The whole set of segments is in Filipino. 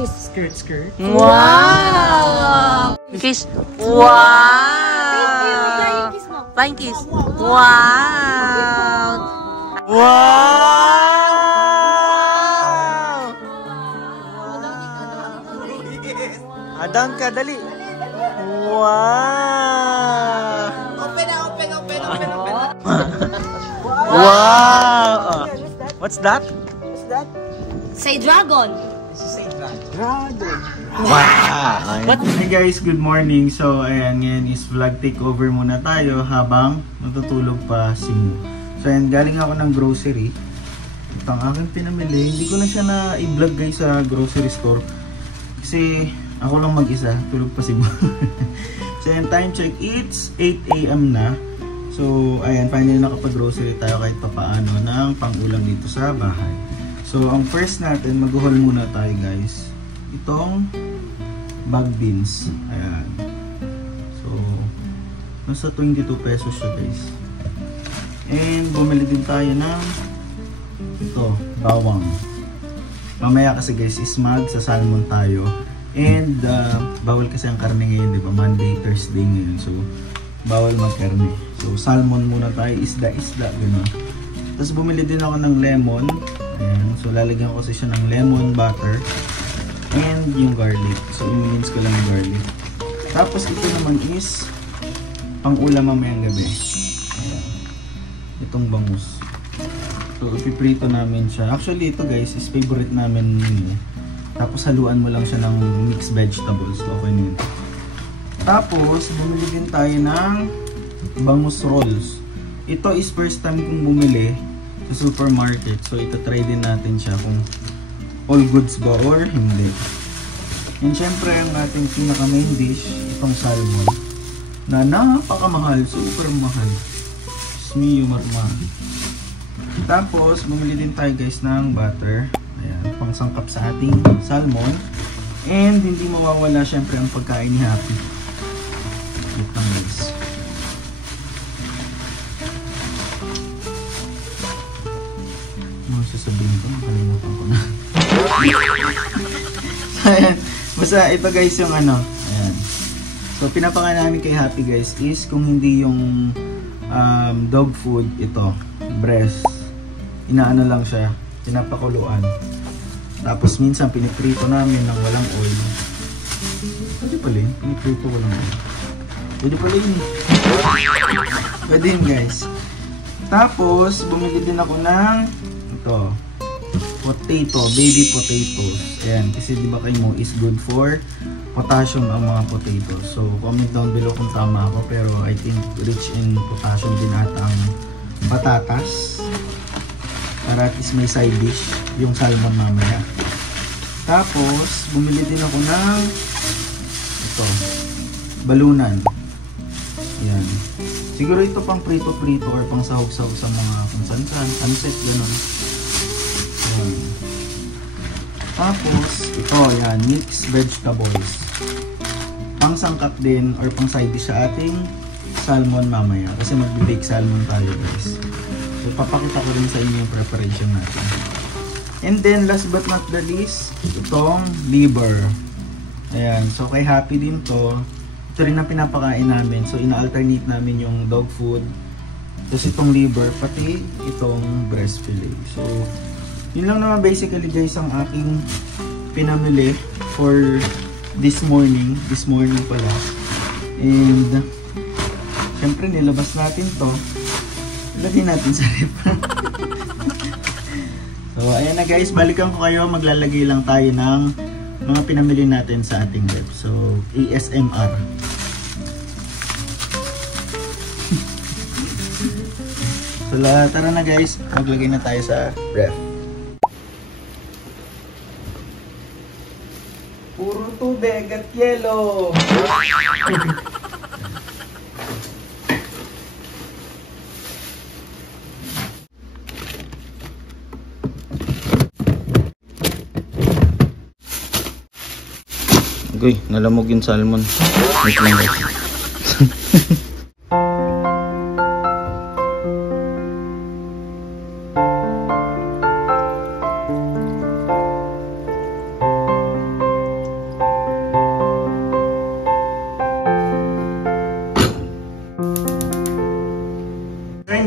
kiss. Skirt, skirt. Wow! Kiss. Wow! Flying kiss. Wow! Wow! Down ka, dali. Wow! Open na, open. Wow! What's that? What's that? Say dragon. This is a dragon. Wow! Hey guys, good morning. So ayan, ngayon is vlog takeover muna tayo habang matutulog pa si Mu. So ayan, galing ako ng grocery. Ito ang aking pinamili. Hindi ko na siya na i-vlog guys sa grocery store. Kasi ako lang mag-isa, tulog pa si Mu. So ayan, time check, it's 8 AM na. So ayan, finally nakapag-grocery tayo kahit papaano ng pang-ulam dito sa bahay. So ang first natin, mag-haul muna tayo guys. Itong bag beans. Ayan. So nasa 22 pesos siya guys. And bumili din tayo ng ito, bawang. Mamaya kasi guys is sa salmon tayo. And bawal kasi ang karne ngayon, di ba? Monday, Thursday ngayon. So bawal magkarne. So salmon muna tayo, isda, gano'n. Tapos bumili din ako ng lemon. Ayan. So lalagyan ko kasi siya ng lemon butter and yung garlic. So i-mince ko lang yung garlic. Tapos ito naman is pang ulam mamayang gabi. Ayan. Itong bangus. So ipiprito namin siya. Actually ito guys is favorite namin yun. Tapos haluan mo lang siya ng mixed vegetables. So okay na yun. Tapos bumili din tayo ng bangus rolls. Ito is first time kong bumili sa supermarket. So ito-try din natin siya kung all goods ba or hindi. And syempre ang ating pinaka main dish, itong salmon na napakamahal, super mahal. Smiyo marma. Tapos bumili din tayo guys ng butter. Ayan, pang sangkap sa ating salmon. And hindi mawawala syempre ang pagkain ni Happy. Ito guys. Ano sasabihin ko? Nakalimutan ko na. Ayan. Basta ito guys yung ano. Ayan. So pinapakain namin kay Happy guys is kung hindi yung dog food, ito. Breast. Inaano lang siya. Pinapakuluan. Tapos minsan piniprito namin ng walang oil. Pwede pala yun. Piniprito walang oil. Pwede pala yun. Pwede yun guys. Tapos bumili din ako ng ito, potato, baby potatoes. Ayan, kasi di ba kayo mo is good for potassium ang mga potatoes. So comment down below kung tama ako, pero I think rich in potassium din ata ang patatas. Para at least may side dish yung salmon mamaya. Tapos bumili din ako ng ito, balunan. Ayan. Siguro ito pang prito-prito or pang sahog-sahog sa mga kung saan-saan. Sunset, gano'n. Ayan. Tapos, ito, ayan, mixed vegetables. Pang sangkap din or pang side dish sa ating salmon mamaya. Kasi mag-bake salmon tayo guys. So, papakita ko rin sa inyo yung preparation natin. And then, last but not the least, itong liver. Ayan. So, kay Happy din to. Ito rin ang pinapakain namin. So, ina-alternate namin yung dog food. Tapos itong liver, pati itong breast fillet. So, yun lang naman basically guys ang aking pinamili for this morning. This morning pala. And, syempre nilabas natin to. Ilagay natin sa rep. So, ayan na guys. Balikan ko kayo. Maglalagay lang tayo ng mga pinamili natin sa ating rep. So, ASMR. So, tara na guys. Maglagay na tayo sa ref. Puro tubig at yelo. Uy, nalamog yung salmon. Wait lang guys.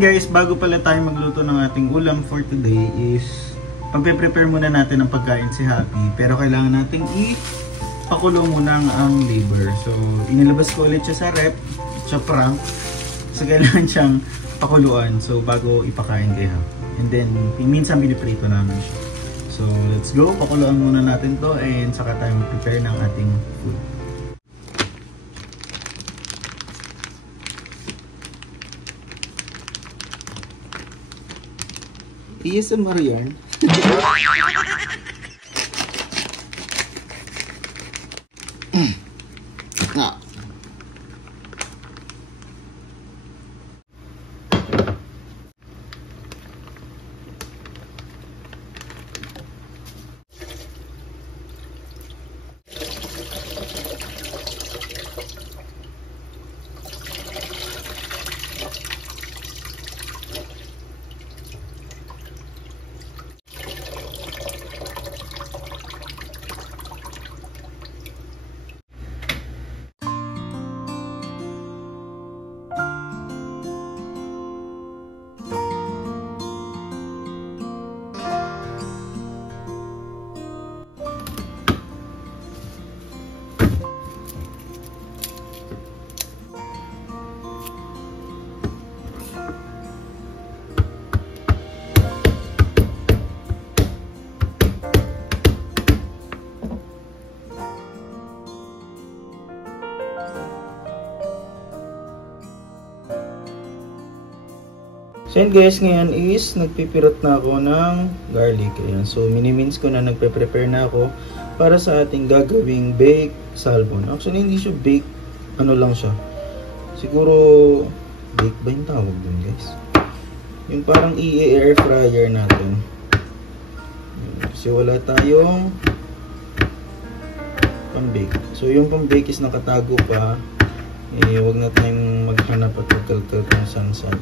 guys, bago pala tayo magluto ng ating ulam for today is pagpe-prepare muna natin ng pagkain si Happy. Pero kailangan nating ipakulo muna ang liver. So, inilabas ko ulit siya sa rep, siya prank. So, kailangan siyang pakuluan. So, bago ipakain kay Happy. And then, minsan piniprito namin siya. So, let's go. Pakuluan muna natin to and saka tayo mag-prepare ng ating food. ASMR yan. Ah. So yun guys, ngayon is nagpipirot na ako ng garlic. Ayan. So minimins ko na, nagpe-prepare na ako para sa ating gagawing baked salmon. Actually hindi siya baked, ano lang siya. Siguro baked ba yung tawag dun guys? Yung parang i-air fryer natin. Kasi wala tayong pang-bake. So yung pang-bake is nakatago pa. Huwag na tayong maghanap at magkalkal kung saan-saan.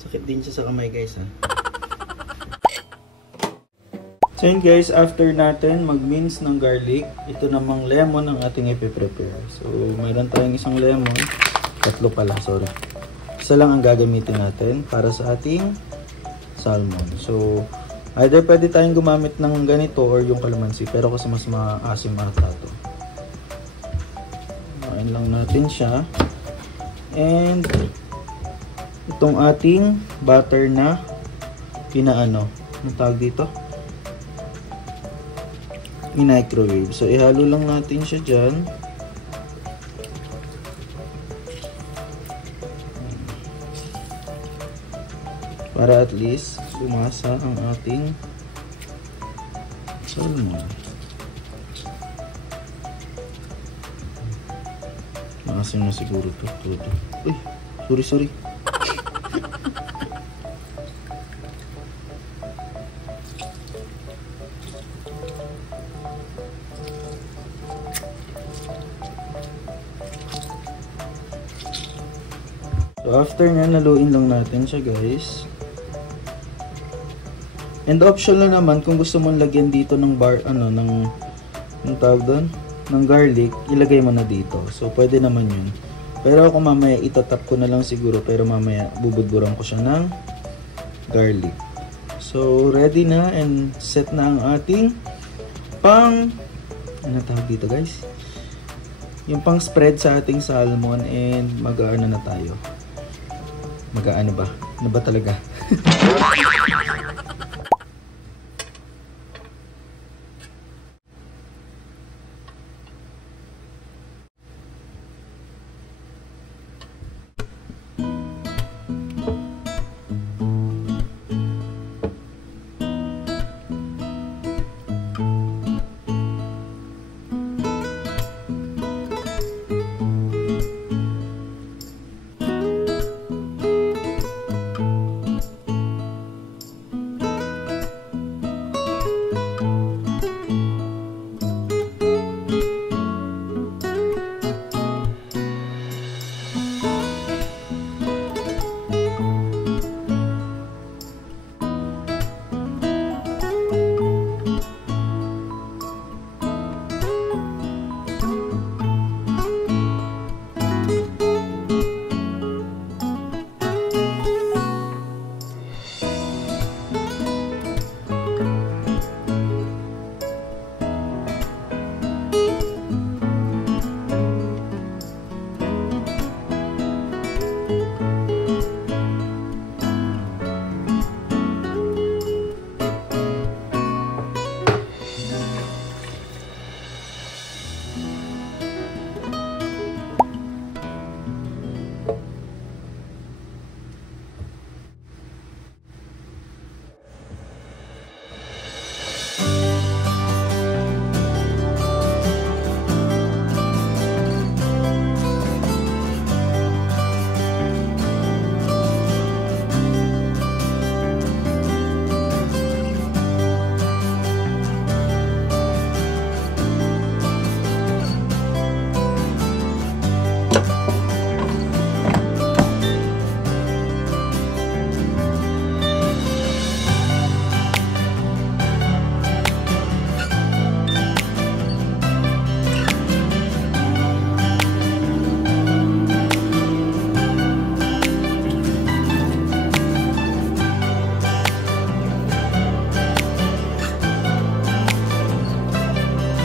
Sakit din siya sa kamay guys ha. So yun guys, after natin mag-mince ng garlic, ito namang lemon ang ating ipiprepare. So mayroon tayong isang lemon, tatlo pala, sorry. Isa lang ang gagamitin natin para sa ating salmon. So either pwede tayong gumamit ng ganito or yung kalamansi, pero kasi mas maasim ata ito. Kain lang natin siya. And itong ating butter na pinaano, anong tawag dito? I-microwave. So ihalo lang natin siya dyan. Para at least lumasa ang ating salmon. Maasim na siguro to. Uy, sorry. So after nyan, naluin lang natin siya guys. And optional naman kung gusto mong lagyan dito ng ng tawag doon, ng garlic, ilagay mo na dito. So pwede naman yun. Pero ako mamaya itatap ko na lang siguro, pero mamaya bubudburan ko siya ng garlic. So ready na and set na ang ating ano tawag dito guys? Yung pang spread sa ating salmon, and mag-aano na tayo. Mag-aano ba? Ano ba talaga?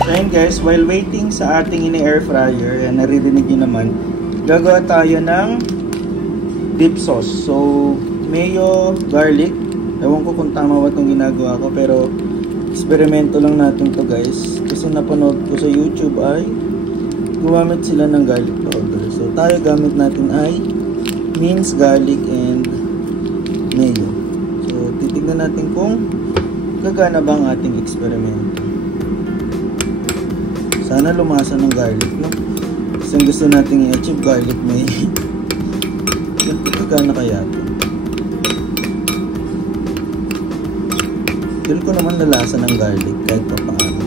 So ayun guys, while waiting sa ating ini-air fryer, yan, naririnig nyo naman, gagawa tayo ng dip sauce. So, mayo, garlic. Ewan ko kung tama ba itong ginagawa ko, pero eksperimento lang natin to guys. Kasi napanood ko sa YouTube ay gumamit sila ng garlic powder. So, tayo gamit natin ay minced garlic and mayo. So, titignan natin kung gagana ba ang ating eksperimento. Sana lumasa ng garlic, no? Kasi gusto natin i-achieve garlic mayo. Gagana kaya ito? Feel ko naman nalasa ng garlic kahit pa paano.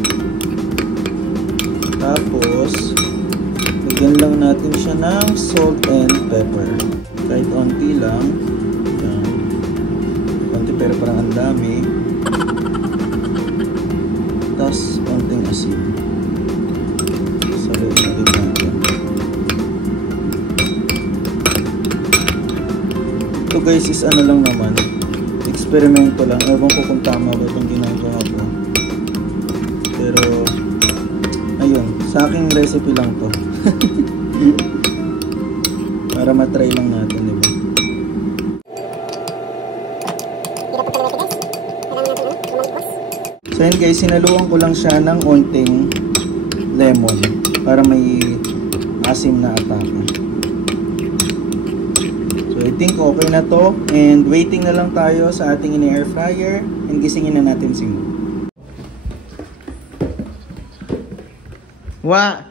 Tapos, lagyan lang natin siya ng salt and pepper. Kahit onti lang. Yan. Onti pero parang ang dami. Tapos, onting asin. Saluin na rin natin. Ito guys is ano lang naman. Eksperimento lang. Ewan ko kung tama ba itong ginagawa ko. Pero, ayun. Sa aking recipe lang to. Para matry lang natin, diba? So yun guys, sinaluan ko lang siya ng onting lemon. Para may asim na atake. So I think okay na to. And waiting na lang tayo sa ating ini-air fryer. And gisingin na natin si Mo. Wa!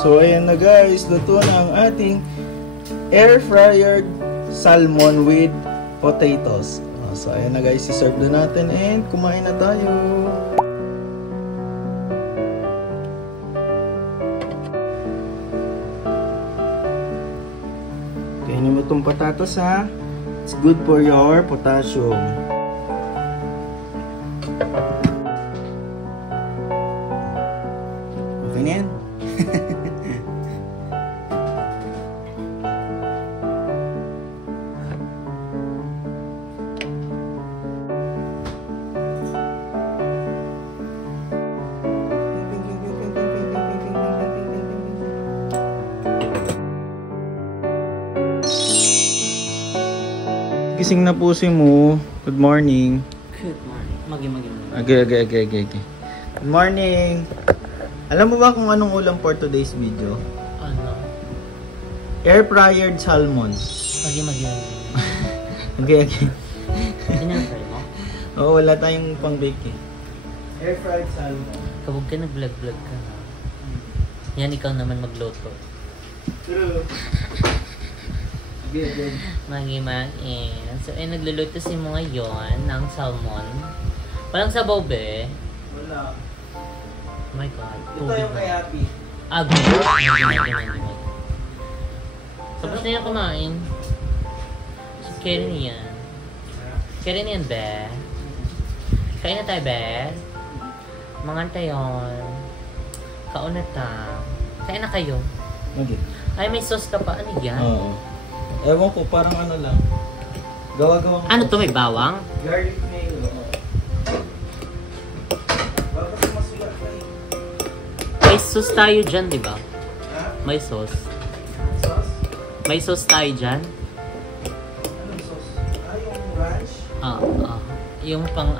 So ayan na guys, luto na ang ating air fryer salmon with potatoes. So ayan na guys, i-serve na natin and kumain na tayo. Kainin mo itong patatas ha. It's good for your potassium. Okay na yan. Gising na po si Mo. Good morning. Good morning. Magi. Okay. Good morning. Alam mo ba kung anong ulam for today's video? Ano? Air fryered salmon. Magi. Okay. Pinapay mo? Oo, wala tayong pang-bake eh. Air fried salmon. Kabog ka nag-vlog ka na. Yan, ikaw naman magluto. True. Okay. Magi. So, nagluluto si mo ngayon ng salmon. Walang sabaw, be. Wala. Oh my God. Ito yung kay Happy. Magi. Tapos na yan kumain. So, carry niyan. Carry niyan, be. Kain na tayo, be. Mangan tayon. Kaon na ta. Kain na kayo. Okay. Ay, may sauce ka pa. Ano yan? Oo. Ewan ko, parang ano lang. Gawa-gawa. Ano to? May bawang? Garlic mayo. Bakit masulat na eh? May sauce tayo dyan, di ba? Ha? May sauce. Sauce? May sauce tayo dyan? Anong sauce? Yung ranch? Yung pang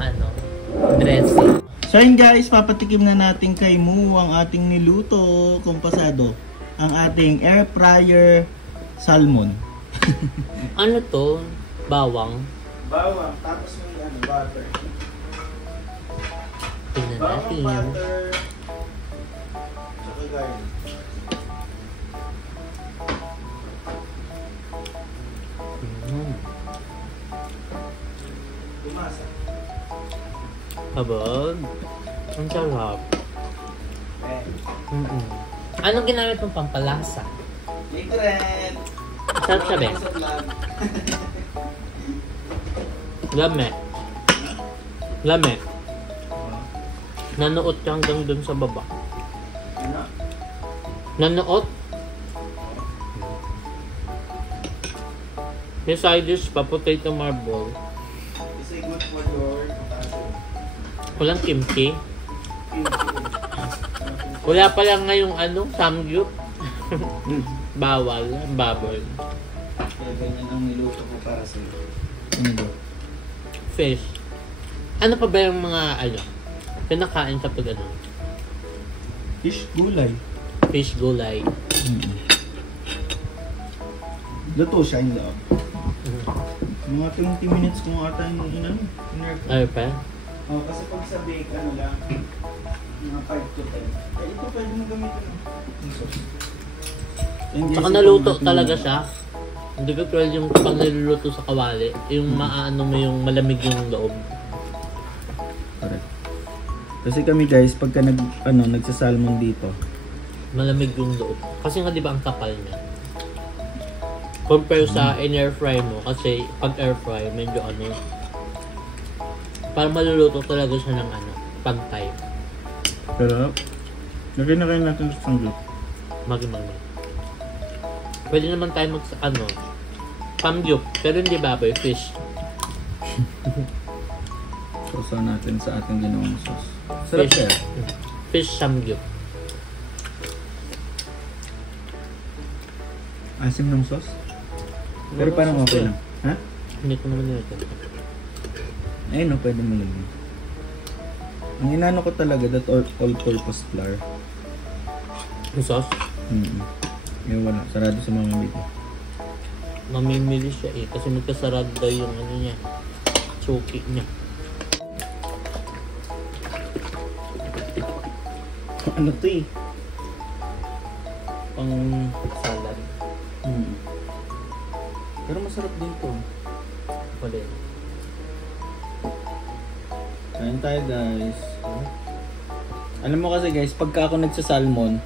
dressing. So yun guys, papatikim na natin kay Mu ang ating niluto, kumpasado. Ang ating air fryer salmon. Ano to? Bawang? Bawang, tapos may butter. Tingnan natin. Butter, tsaka garlic. Lumasa. Kabog. Ang sarap. Anong ginamit mong pampalasa? Secret! Sarap siya, be. Lame. Nanuot ka hanggang dun sa baba. Ano? Nanuot? Yung side dish pa, potato marble. Is it good for your capacity? Walang kimchi. Wala pa lang ngayong ano, samgyup. Bawal, baboy. Kaya ganyan ang niluto ko para sa'yo. Ano ba? Fish. Ano pa ba yung mga ano, pinakain sa pag ano? Fish gulay. Fish gulay. Luto siya yung loob. Mga 20 minutes kung ata yung inano. Ay pa? Oh, kasi pag sa bake, ano lang, mga 5 to 10. Eh, ito pwede mo gamitin. Saka naluto talaga siya. Hindi ko pwede yung pag niluluto sa kawali, yung maano mo yung malamig yung loob. Correct. Kasi kami guys, pagka nagsasalmon dito, Malamig yung loob. Kasi nga di ba ang kapal niya? Compare sa in-air fry mo, kasi pag air fry, medyo ano, parang maluluto talaga siya ng ano, pantay. pero nakin natin sa sanggol. Mag-mag. Pwede naman tayo ano, pamgyup, pero hindi baboy, fish. Sausaw natin sa ating ginawang sauce. Sarap siya. Fish samgyup. Asim ng sauce? Pero parang okay lang. Ha? Hindi ko naman nilagyan. Ayun no, pwede mo lagyan. Ang inano ko talaga, that all-purpose flour. Yung sauce? Yung wala, sarado sa mga bito. Mamimili siya eh, kasi magkasarado daw yung ano niya, suki niya. Ano to eh? Pang salad. Pero masarap din to. Wala. Kain tayo guys. Alam mo kasi guys, pagka ako nagsasalmon,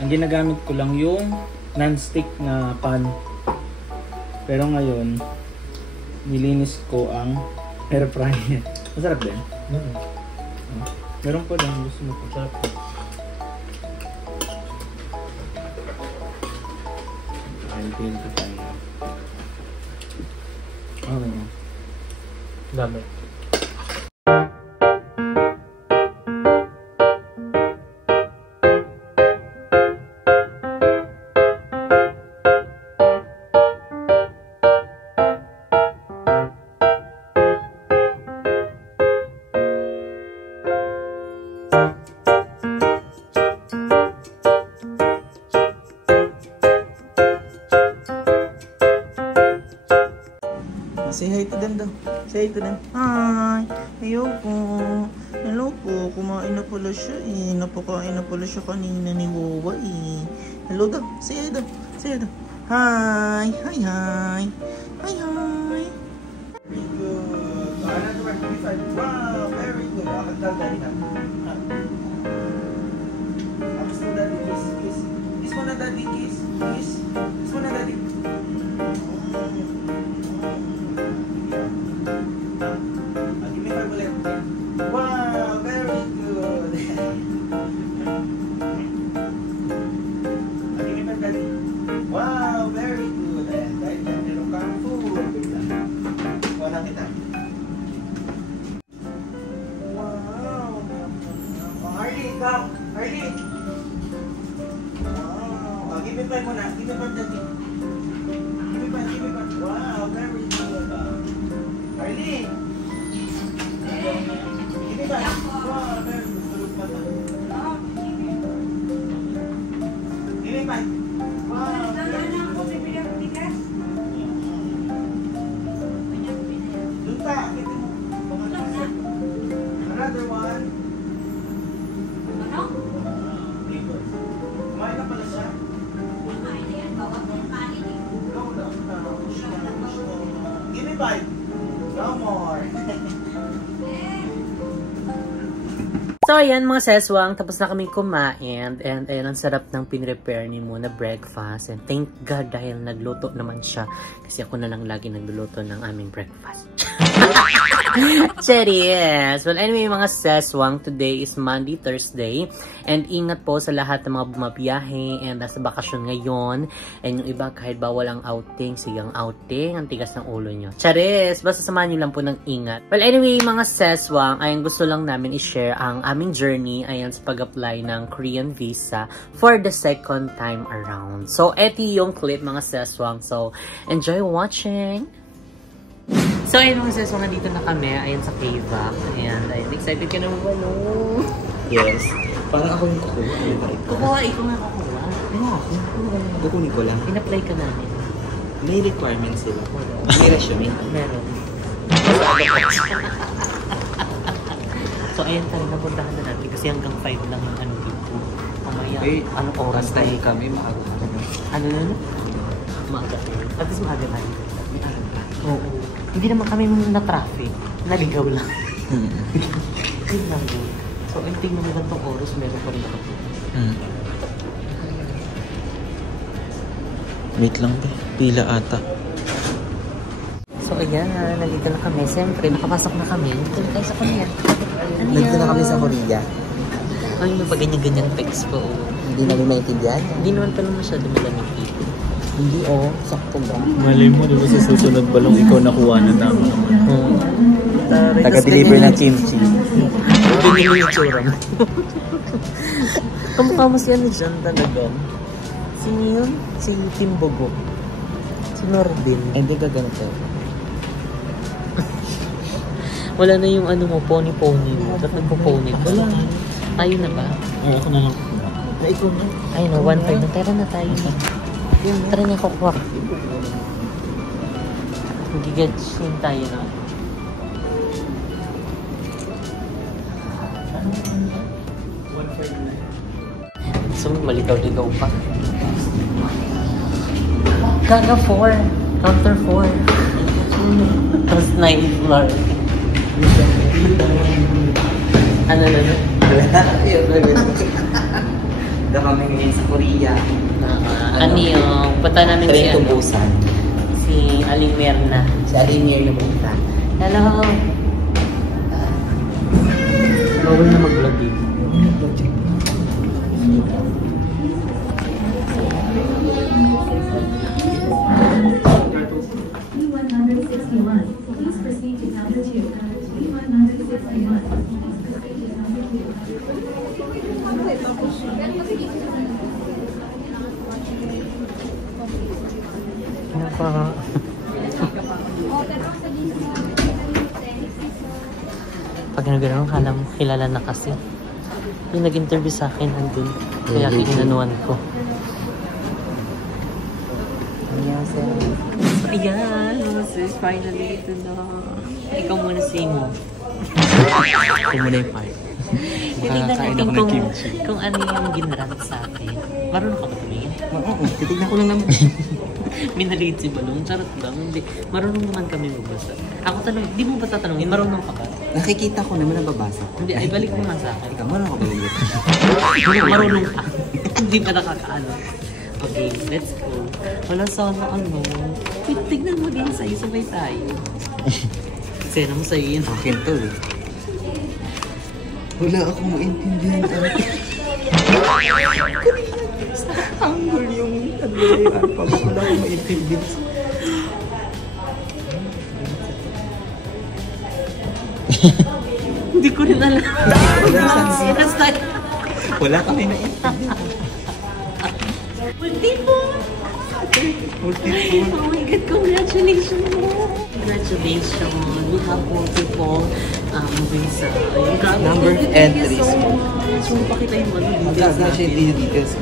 ang ginagamit ko lang yung non-stick na pan. Pero ngayon, nilinis ko ang air fryer. Masarap din. Meron pa lang, gusto mo pa. Sarap. I'll feel to tayo. Dami. Say hi to them daw. Say hi to them. Hi! Ayoko. Hello po. Kumain na pala siya eh. Napakain na pala siya kanina ni Wawa eh. Hello daw. Say hi daw. Say hi daw. Hi! Hi! Hi! Hi! Hi! Very good. Wow! Very good. Daddy na. Kiss mo daddy. Kiss. Kiss. Kiss mo na daddy. Kiss. Kiss. Kiss mo na daddy. Give me 5 ulit. Wow, very good. Give me 5 daddy. Wow, very good. Ayan, dahil dyan, meron kang food. Wala kita. Wow. Oh, Harley, come. Harley. Wow. Give me 5 muna. Give me 5 daddy. Give me 5, give me 5. Wow, very good. Harley. Give me 5. Wow, very good. Tulog pa ta. Give me 5. Wow, very good. Doon ta, kita mo. Another one. Kumain na pala siya. Go down. Give me 5. No more. So ayan mga seswang, tapos na kami kumain and ayan ang sarap ng pinrepare ni Mo na breakfast and thank God dahil nagluto naman siya kasi ako na lang lagi nagluluto ng aming breakfast. Cheers! Well, anyway, mga seswang, today is Monday, Thursday. And ingat po sa lahat ng mga bumabiyahe and nasa bakasyon ngayon. And yung iba, kahit bawal ang outing, sigang outing, ang tigas ng ulo nyo. Charis! Basta samahan nyo lang po ng ingat. Well, anyway, mga seswang, ayun, gusto lang namin i-share ang aming journey ayan sa pag-apply ng Korean visa for the second time around. So, eto yung clip, mga seswang. So, enjoy watching! So, ayun mga seswang, nandito na kami. Ayan sa K-Vac. Ayan, excited ka na magbalong. Yes. Parang ako yung kukuha. Kukuha, ikaw nga kukuha. Kukunin ko lang. In-apply ka namin. May requirements sila. May resume. Meron. So, ayan tayo, napuntahan na natin kasi hanggang 5 lang ang ano dito. Mamaya, anong oras tayo? Kami maaga. Ano na? Maaga tayo. At least maaga tayo. Oo. Hindi naman kami na-traffic. Naligaw lang. Yun lang yun. So, ay tingnan mo ganitong oras, meron pa rin ako. Wait lang ba? Pila ata. So, ayan, nalito na kami. Siyempre, nakapasok na kami. Dito na tayo sa Korea. Nandito na kami sa Korea. Ay, may paganyan-ganyan text po. Hindi namin maintindihan. Hindi naman pala masyado malamig dito. Hindi sakto ba? Malay mo, diba sa susunod balong ikaw nakuha na namin. Taga-deliver ng kimchi. Ganyan yung itsura mo. Kamukha mo si ano dyan talaga. Sino yun? Si Timbogo. Si Nordin. Hindi ka ganito. Wala na yung ano mo, pony-pony mo. Ba't nagpo-pony ko? Wala. Tayo na ba? Ay, ako na lang. Na ikaw na. Ay na, 1.5 na. Tara na tayo na. Tara na kukuha. Magigets-in tayo na. So, malitaw-ligaw pa. Kaga 4. Counter 4. Tapos 9th floor. Ano na na? Ito kami ngayon sa Korea. Ano yung punta namin si Train to ano? Busan. Si Aling Merna. Si Alinir na punta. Hello! Bawal na mag-vlog eh. Pag nagano'n, kala mo, kilala na kasi. Yung nag-interview sa akin, nandun. Kaya kinanuan ko. Ayan, sis, finally, ito na. Ikaw muna si mo. Ito muna yung part. Titignan Makakain natin ako ng kimchi. kung ano yung ginrant sa akin. Marunong ka ba tumingin? Oo, titignan ko lang naman. Minaliit si Balong, charot lang. Hindi, marunong naman kami magbasa. Ako tanong, di mo ba tatanungin, marunong ka ba? Nakikita ko naman nababasa ko. Hindi, ay balik mo nga sa akin. Ikaw, marunong ka ba ulit? Marunong ka. Hindi pa nakakaano. Okay, let's go. Wala sana ano. Wait, tignan mo din sa'yo, sabay tayo. Sena mo sa'yo yun. Akin to eh. Wala akong maintindihan. Angle yung ano pag wala akong maintindihan. Hindi ko rin alam. Wala kami naintindihan. Multiple! Oh my God, congratulations mo! Congratulations! We have multiple visa. Number entries. So, pakita yung ano, details Magkakasya natin. yung details.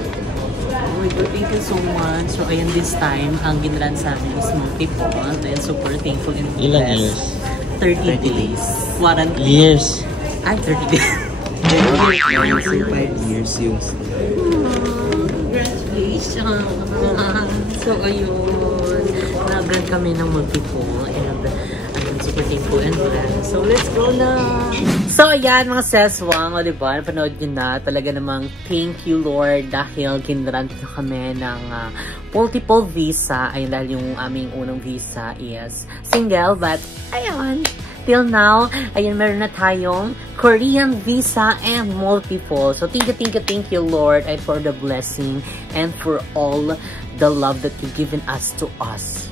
Oh my God, thank you so much. So, ayan, this time, ang ginran sa amin is multiple. And super thankful and Ilang blessed. 30 days. Quarantine. Years. Ay, 30 days. 5 years yung Congratulations! So, ayun. Nag-grant kami ng multiple. And I'm super thankful and blessed. So, let's go na! So, ayan mga seswang. O, diba? Napanood nyo na. Talaga namang thank you, Lord. Dahil kinrant nyo kami ng multiple visa. Ayun, dahil yung aming unang visa is single. But, ayun. until now, ayan, meron na tayong Korean visa and multiple. So, thank you, Lord, and for the blessing and for all the love that you've given us to us.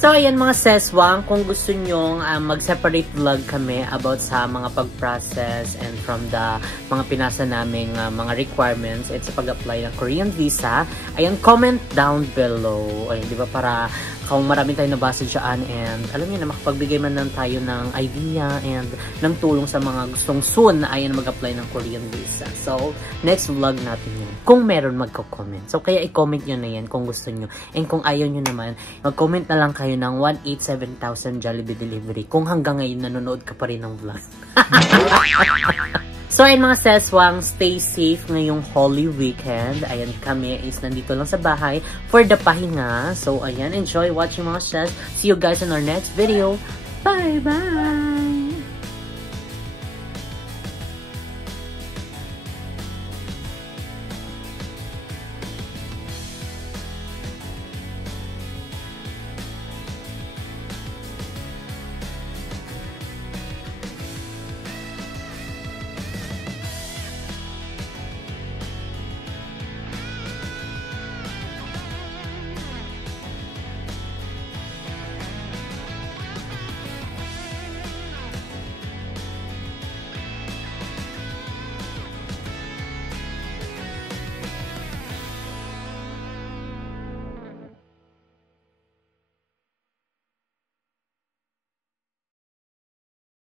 So, ayan mga seswang, kung gusto nyong mag-separate vlog kami about sa mga pag-process and from the mga pinasa naming mga requirements at sa pag-apply ng Korean visa, ayan, comment down below. Ayan, di ba, para kung marami tayong nabasa dyan and alam niyo na makapagbigay man lang tayo ng idea and ng tulong sa mga gustong soon na ayan mag-apply ng Korean visa. So, next vlog natin yun. Kung meron magko-comment. So, kaya i-comment nyo na yan kung gusto nyo. And kung ayaw nyo naman, mag-comment na lang kayo ng 187,000 Jollibee delivery kung hanggang ngayon nanonood ka pa rin ng vlog. So, ayun mga seswang, stay safe ngayong Holy Weekend. Ayan, kami is nandito lang sa bahay for the pahinga. So, ayan, enjoy watching mga ses. See you guys in our next video. Bye-bye!